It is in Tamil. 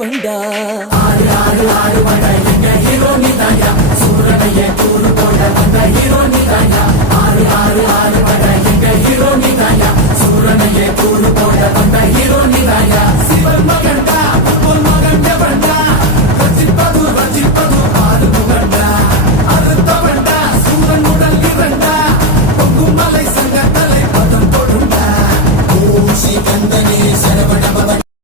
வந்தா ஆறு ஆறு ஆறு வந்த எங்க ஹீரோ நீ தாயா சூரனையே கூறு போட வந்த ஹீரோ நீ தாயா ஆறு ஆறு ஆறு வந்த எங்க ஹீரோ நீ தாயா சூரனையே கூறு போட வந்த ஹீரோ